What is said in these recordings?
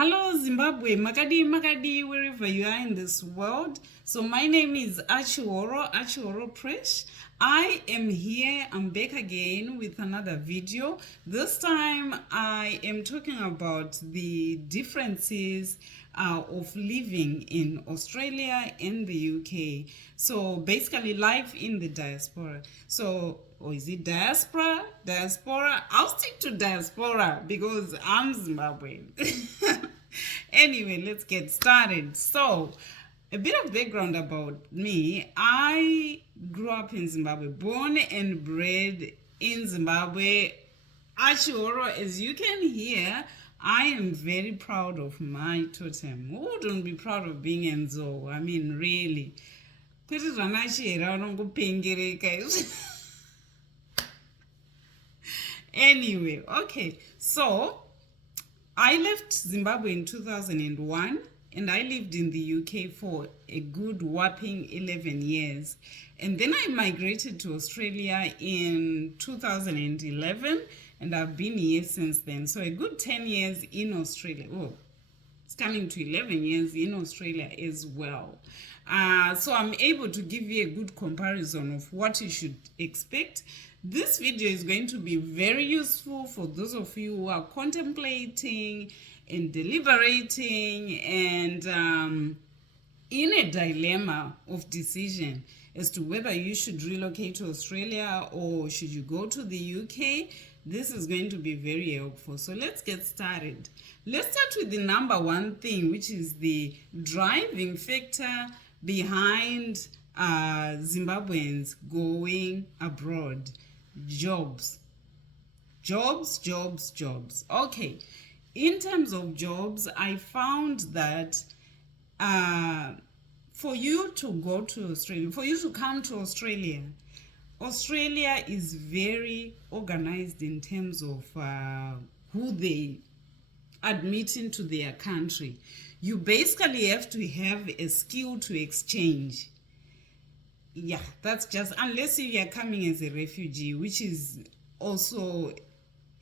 Hello Zimbabwe, Makadi, wherever you are in this world. So my name is Achioro Presh. I am here, I'm back again with another video. This time I am talking about the differences of living in Australia and the UK. So basically life in the diaspora. So, or is it diaspora? Diaspora? I'll stick to diaspora because I'm Zimbabwean. Anyway, let's get started. So, a bit of background about me. I grew up in Zimbabwe, born and bred in Zimbabwe. Achioro, as you can hear, I am very proud of my totem. Who wouldn't be proud of being Enzo? I mean, really. Anyway, okay. So, I left Zimbabwe in 2001 and I lived in the UK for a good whopping 11 years. And then I migrated to Australia in 2011 and I've been here since then. So a good 10 years in Australia. Oh, it's coming to 11 years in Australia as well. So I'm able to give you a good comparison of what you should expect. This video is going to be very useful for those of you who are contemplating and deliberating and in a dilemma of decision as to whether you should relocate to Australia or should you go to the UK. This is going to be very helpful. So let's get started. Let's start with the number one thing, which is the driving factor behind Zimbabweans going abroad. Jobs. Okay. In terms of jobs, I found that for you to go to Australia, for you to come to Australia, Australia is very organized in terms of who they admit into their country. You basically have to have a skill to exchange. Yeah, that's just, unless you are coming as a refugee, which is also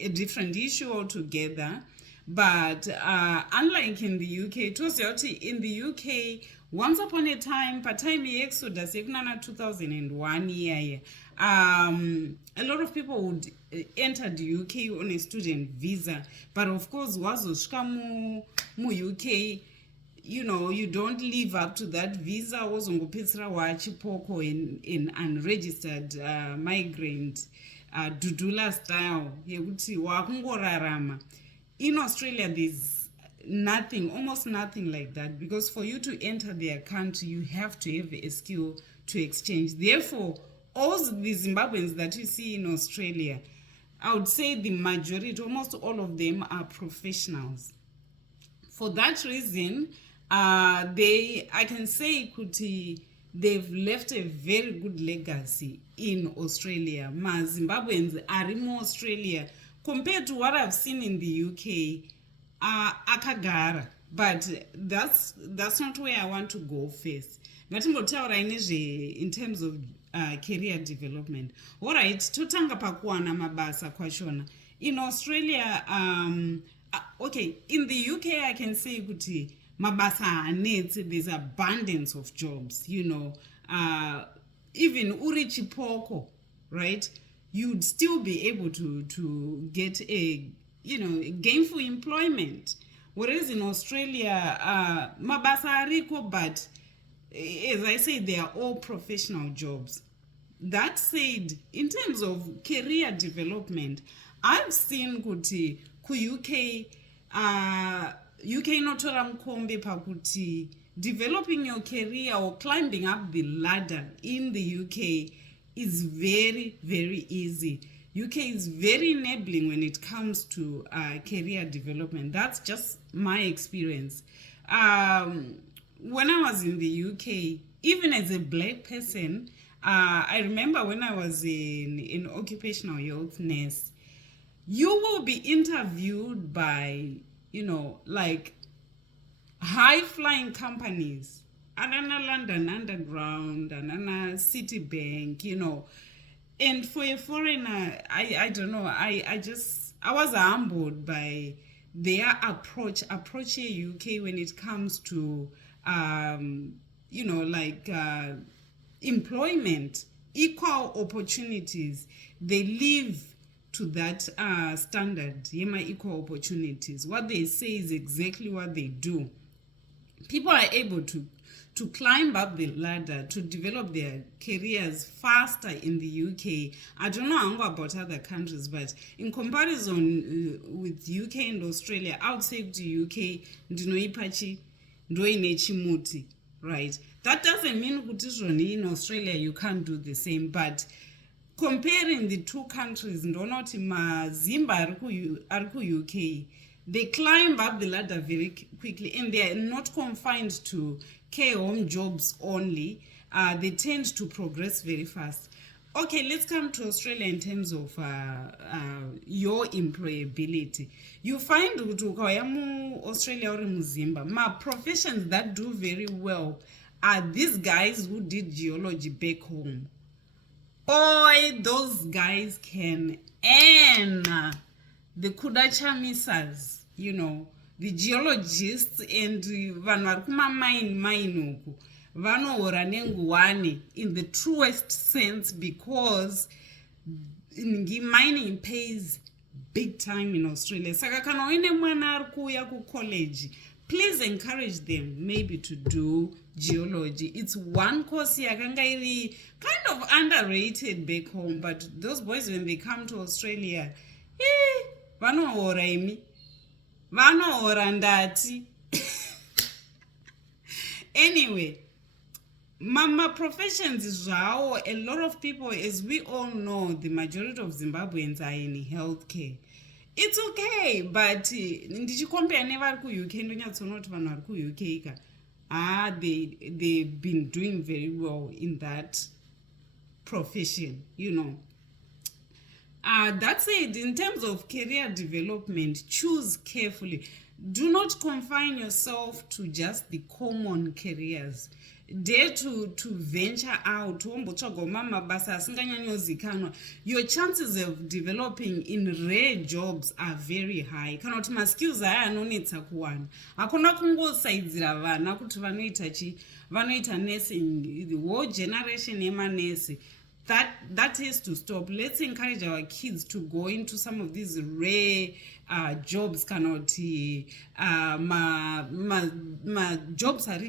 a different issue altogether. But unlike in the UK, in the UK, once upon a time, part-time exodus, 2001 year, a lot of people would enter the UK on a student visa. But of course, wazoshika mu UK, you know, you don't live up to that visa. Wozongopedzisira wachipoko in unregistered migrant dudula style yekuti wakungorarama. In Australia, there's nothing, almost nothing like that, because for you to enter their country, you have to have a skill to exchange. Therefore, all the Zimbabweans that you see in Australia, I would say the majority, almost all of them are professionals. For that reason, I can say kuti they've left a very good legacy in Australia. Ma Zimbabweans are in Australia compared to what I've seen in the UK. Akagara, but that's not where I want to go first. In terms of career development. All right, totanga pakuwana mabasa kwashona. In Australia, okay, in the UK I can say kuti mabasa needs, there's abundance of jobs, you know. Even uri chipoko, right? You'd still be able to get a, you know, gainful employment. Whereas in Australia, mabasa ariko, but as I say, they are all professional jobs. That said, in terms of career development, I've seen kuti ku UK, UK notora mkombe pakuti developing your career or climbing up the ladder in the UK is very, very easy. UK is very enabling when it comes to career development. That's just my experience. When I was in the UK, even as a black person, I remember when I was in occupational health nurse, you will be interviewed by, you know, like high-flying companies, Anana London Underground, Anana Citibank, you know. And for a foreigner, I don't know, I was humbled by their approach here UK when it comes to like employment, equal opportunities. They live to that standard, yema equal opportunities. What they say is exactly what they do. People are able to climb up the ladder, to develop their careers faster in the UK. I don't know about other countries, but in comparison with UK and Australia, I would say to UK, right? That doesn't mean in Australia you can't do the same, but comparing the two countries, Zimba UK, they climb up the ladder very quickly, and they are not confined to care home jobs only. They tend to progress very fast. Okay, let's come to Australia in terms of your employability. You find Australia or Zimba, my professions that do very well are these guys who did geology back home. Boy, those guys can earn. The kudachamisas, the geologists and vanarkuma mine vanohora nenguwani in the truest sense, because mining pays big time in Australia. Saka kana uine mwana ari kuuya kucollege, please encourage them maybe to do geology. It's one course yakanga iri kind of underrated back home, but those boys, when they come to Australia, vanohora imi, vanohora ndati. Anyway, mama professions is how a lot of people, as we all know, the majority of Zimbabweans are in healthcare. It's okay, but ndichicompare nevari ku-UK ndonyatsonoti vanhu vari ku-UK ka they've been doing very well in that profession, That said, in terms of career development, choose carefully. Do not confine yourself to just the common careers. Dare to venture out. Your chances of developing in rare jobs are very high. Cannot my skills are no need to one. Akona kungo saidzira vana kuti vanoita nursing, the whole generation ema nurse. That has to stop. Let's encourage our kids to go into some of these rare jobs. Cannot my jobs are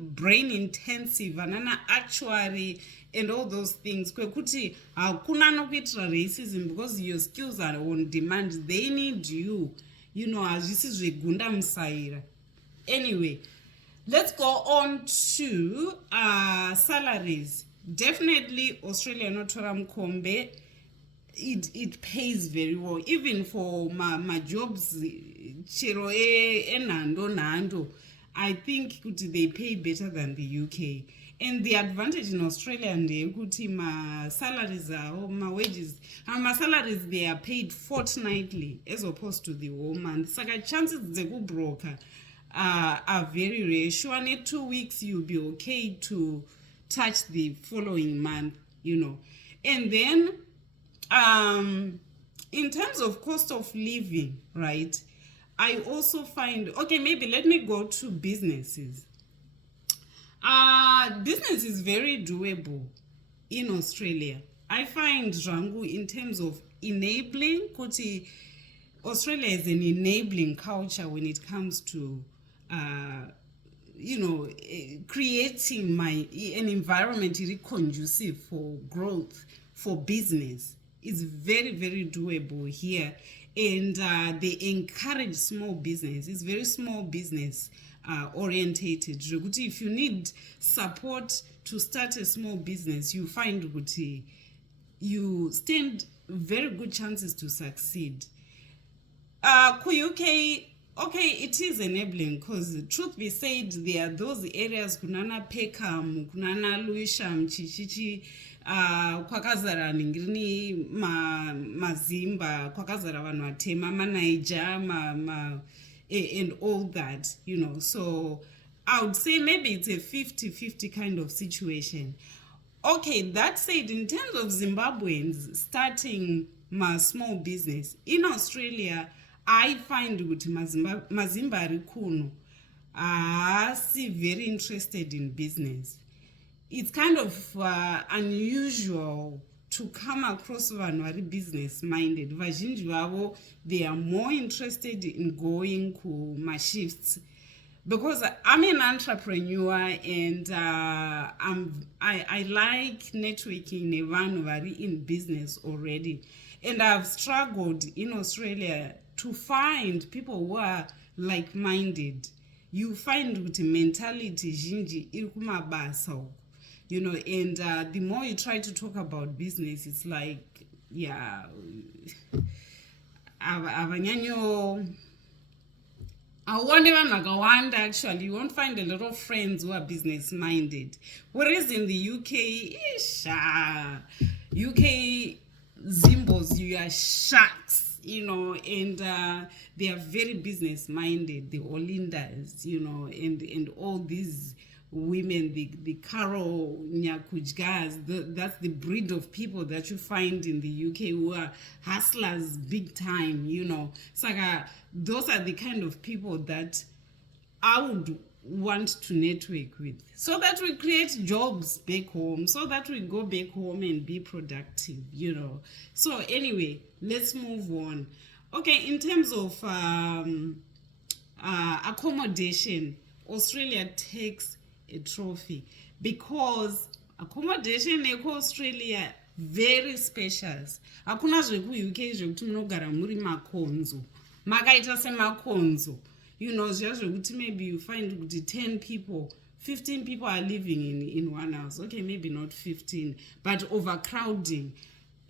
brain intensive and actually and all those things. Kwekuti hakuna nokuitira racism, because your skills are on demand. They need you. Azvisi zvegunda musaira. Anyway, let's go on to salaries. Definitely Australia notora mkombe, it pays very well, even for my jobs chero enhando. I think they pay better than the UK. And the advantage in Australia ndeyekuti my salaries my wages, my salaries, they are paid fortnightly as opposed to the whole month. Saka chances dzekubroka are very rare. Sure, in 2 weeks you'll be okay to touch the following month, And then in terms of cost of living, right, I also find, okay, maybe let me go to businesses. Business is very doable in Australia. I find Rangu, in terms of enabling, kuti Australia is an enabling culture when it comes to creating an environment really conducive for growth, for business. Is very, very doable here. And they encourage small business. It's very small business orientated. If you need support to start a small business, you find you stand very good chances to succeed. UK, okay, it is enabling, because truth be said, there are those areas kunana Peckham, kunana Lewisham, chichichi, kwakazara ningrini mazimba, kwakazara vanhu vatema, manaija, and all that, So I would say maybe it's a 50-50 kind of situation. Okay, that said, in terms of Zimbabweans starting my small business in Australia, I find kuti mazimba ari kuno haasi very interested in business. It's kind of unusual to come across vanhu vari business minded. Vazhinji vavo, they are more interested in going kuma-shifts. Because I'm an entrepreneur and I like networking nevanhu vari in business already. And I've struggled in Australia to find people who are like-minded. You find with mentality zhinji iri kumabasa uko. You know, and the more you try to talk about business, it's like, yeah, avanyanyo. I wonder actually, you won't find a lot of friends who are business minded. Whereas in the UK, UK Zimbos, you are sharks, you know, and they are very business minded, the Olindas, you know, and all these women, the Carol Nyakujgas, that's the breed of people that you find in the UK who are hustlers big time, you know. So those are the kind of people that I would want to network with, so that we create jobs back home, so that we go back home and be productive, you know. So anyway, let's move on. Okay, in terms of accommodation, Australia takes a trophy because accommodation in Australia very spacious. Hakuna zveku UK zvekuti munogara muri makonzo, makaita semakonzo. You know, zvekuti maybe you find kuti 10 people, 15 people are living in one house. Okay, maybe not 15, but overcrowding.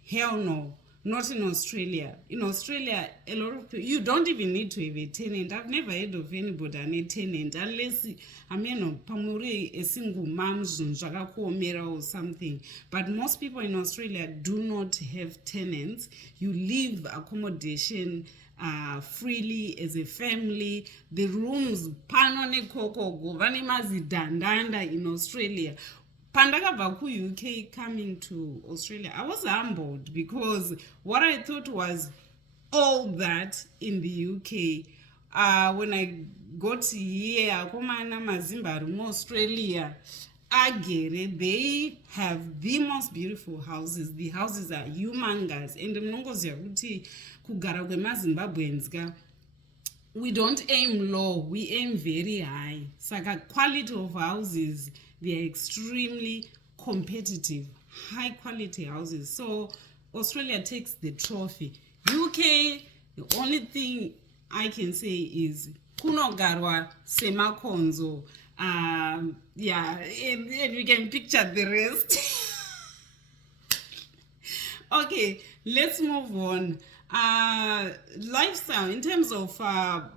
Hell no. Not in Australia. In Australia, a lot of people, you don't even need to have a tenant. I've never heard of anybody and a tenant unless, I mean, pamuri a single mom or something. But most people in Australia do not have tenants. You live accommodation freely as a family. The rooms panone koko govani mazidandanda in Australia. Pandakabva UK coming to Australia, I was humbled because what I thought was all that in the UK. When I got here, Akomana Mazimba Australia, they have the most beautiful houses. The houses are humongous. And we don't aim low, we aim very high. Saka quality of houses, they are extremely competitive, high quality houses. So Australia takes the trophy. UK, the only thing I can say is kunogarwa semakonzo. Yeah, and you can picture the rest. Okay, let's move on. Lifestyle, in terms of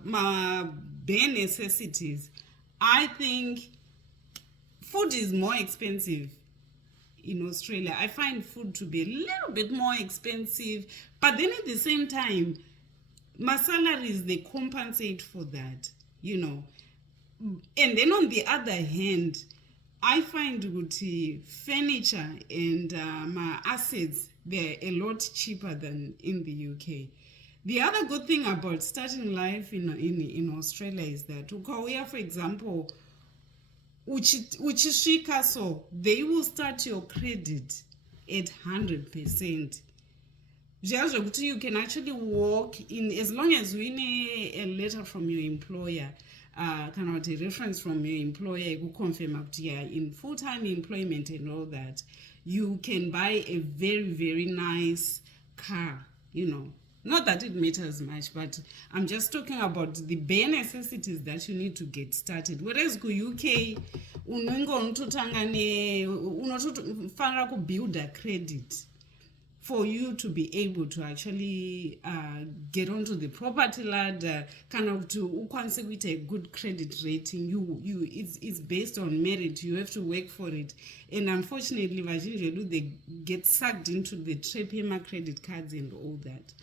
my bare necessities, I think food is more expensive in Australia. I find food to be a little bit more expensive, but then at the same time, my salaries, they compensate for that, you know. And then on the other hand, I find furniture and my assets, they're a lot cheaper than in the UK. The other good thing about starting life in Australia is that, for example, uchisvika, so they will start your credit at 100%. You can actually walk in, as long as you need a letter from your employer, cannot a reference from your employer who confirm up to you in full-time employment and all that, you can buy a very, very nice car, you know. Not that it matters much, but I'm just talking about the bare necessities that you need to get started. Whereas in UK, unofanira kubuild a credit for you to be able to actually get onto the property ladder, kind of to ukwanise kuita a good credit rating. It's based on merit. You have to work for it, and unfortunately, they get sucked into the trap credit cards and all that.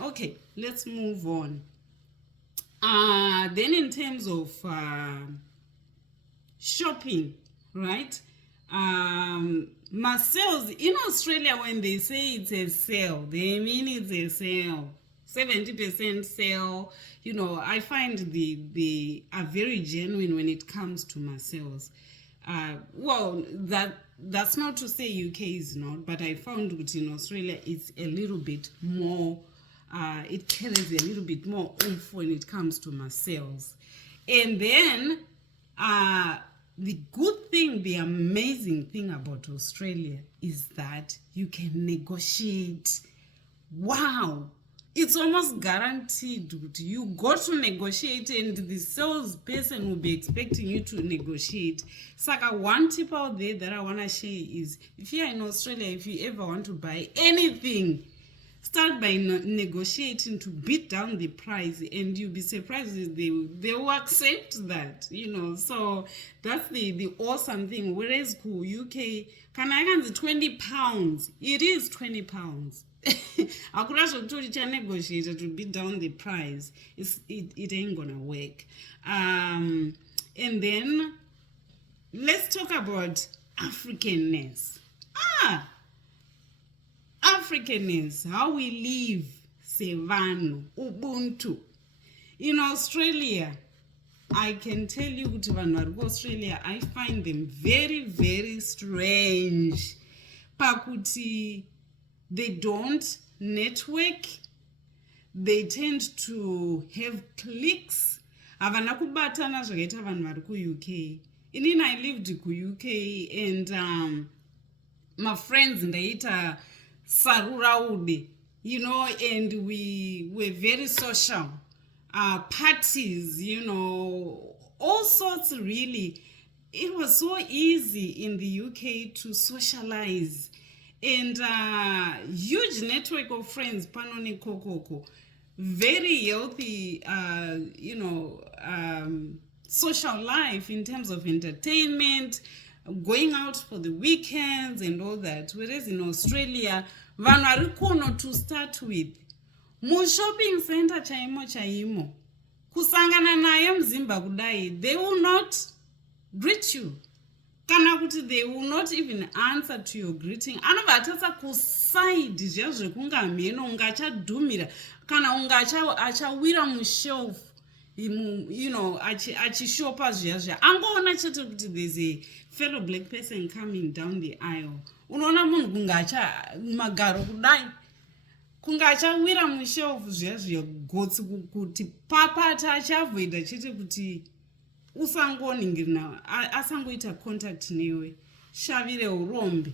Okay, let's move on. Then in terms of shopping, right? My sales in Australia, when they say it's a sale, they mean it's a sale. 70% sale. You know, I find they are very genuine when it comes to my sales. Well, that's not to say UK is not, but I found that in Australia it's a little bit more, it carries a little bit more oomph when it comes to my sales. And then the good thing, the amazing thing about Australia is that you can negotiate. Wow! It's almost guaranteed that you go to negotiate and the salesperson will be expecting you to negotiate. Saka, one tip out there that I want to share is, if you're in Australia, if you ever want to buy anything, start by negotiating to beat down the price, and you'll be surprised they will accept that, you know. So that's the awesome thing. Whereas UK, can I get £20? It is £20. I could also negotiate to beat down the price. It ain't gonna work. And then let's talk about Africanness. Africanness, how we live, Sevano, Ubuntu. In Australia, I can tell you, Australia, I find them very, very strange. Pakuti, they don't network. They tend to have cliques. Havana kubatana zvakaita vanhu vari ku-UK. Inini I lived ku-UK and my friends ndaita saruraude, you know, and we were very social. Parties, you know, all sorts really. It was so easy in the UK to socialize. And huge network of friends, panoni kokoko, very healthy, you know, social life in terms of entertainment, going out for the weekends and all that. Whereas in Australia, vanarikono to start with, mu shopping center chaimo, kusangana naye mzimba kudai, they will not greet you. Kana kuti they will not even answer to your greeting. Anovatasa kuside zvazvo kunga mheno ungachadhumira kana ungachawira mushelf, you know, achishopa zvazvo. Angoona chete kuti there's a fellow black person coming down the aisle. Unoona munhu kungacha magaro kudai. Kungachawira mushelf zvazvo gotsi kuti papata achavoida chete kuti usangoningirina asangoita contact newe shavire urombe.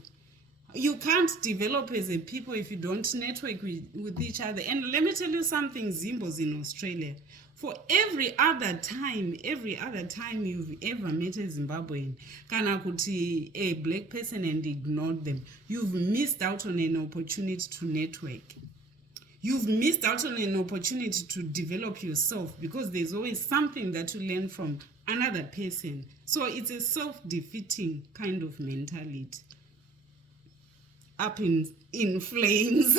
You can't develop as a people if you don't network with each other. And let me tell you something, Zimbos in Australia, for every other time you've ever met a Zimbabwean, kana kuti a black person and ignored them, you've missed out on an opportunity to network. You've missed out on an opportunity to develop yourself, because there's always something that you learn from another person. So it's a self-defeating kind of mentality. Up in flames.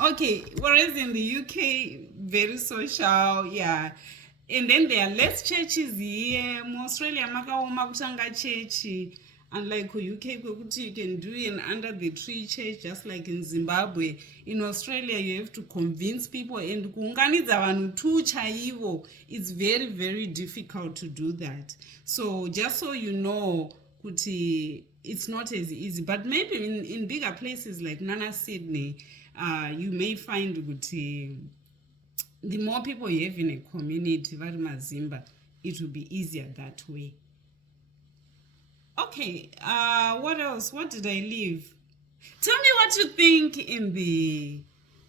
Okay, whereas in the UK, very social, yeah. And then there are less churches here. In Australia, makaoma kutanga church. Unlike UK, you can do an under the tree church, just like in Zimbabwe. In Australia, you have to convince people, and it's very, very difficult to do that. So just so you know, it's not as easy. But maybe in bigger places like Nana, Sydney, you may find the more people you have in a community, Mazimba, it will be easier that way. Okay, what else? What did I leave? Tell me what you think in the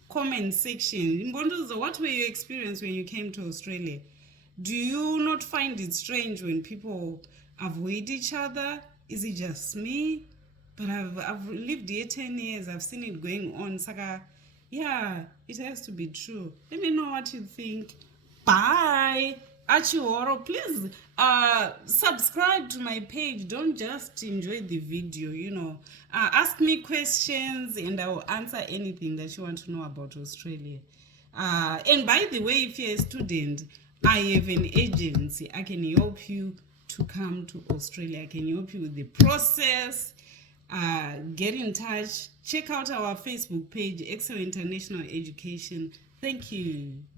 comment section. Mbondozo, what were your experience when you came to Australia? Do you not find it strange when people avoid each other? Is it just me? But I've lived here 10 years. I've seen it going on. Saka, yeah, it has to be true. Let me know what you think. Bye. Achioro, please subscribe to my page. Don't just enjoy the video, you know. Ask me questions and I will answer anything that you want to know about Australia. And by the way, if you're a student, I have an agency. I can help you to come to Australia. I can help you with the process. get in touch. Check out our Facebook page, Excel International Education. Thank you.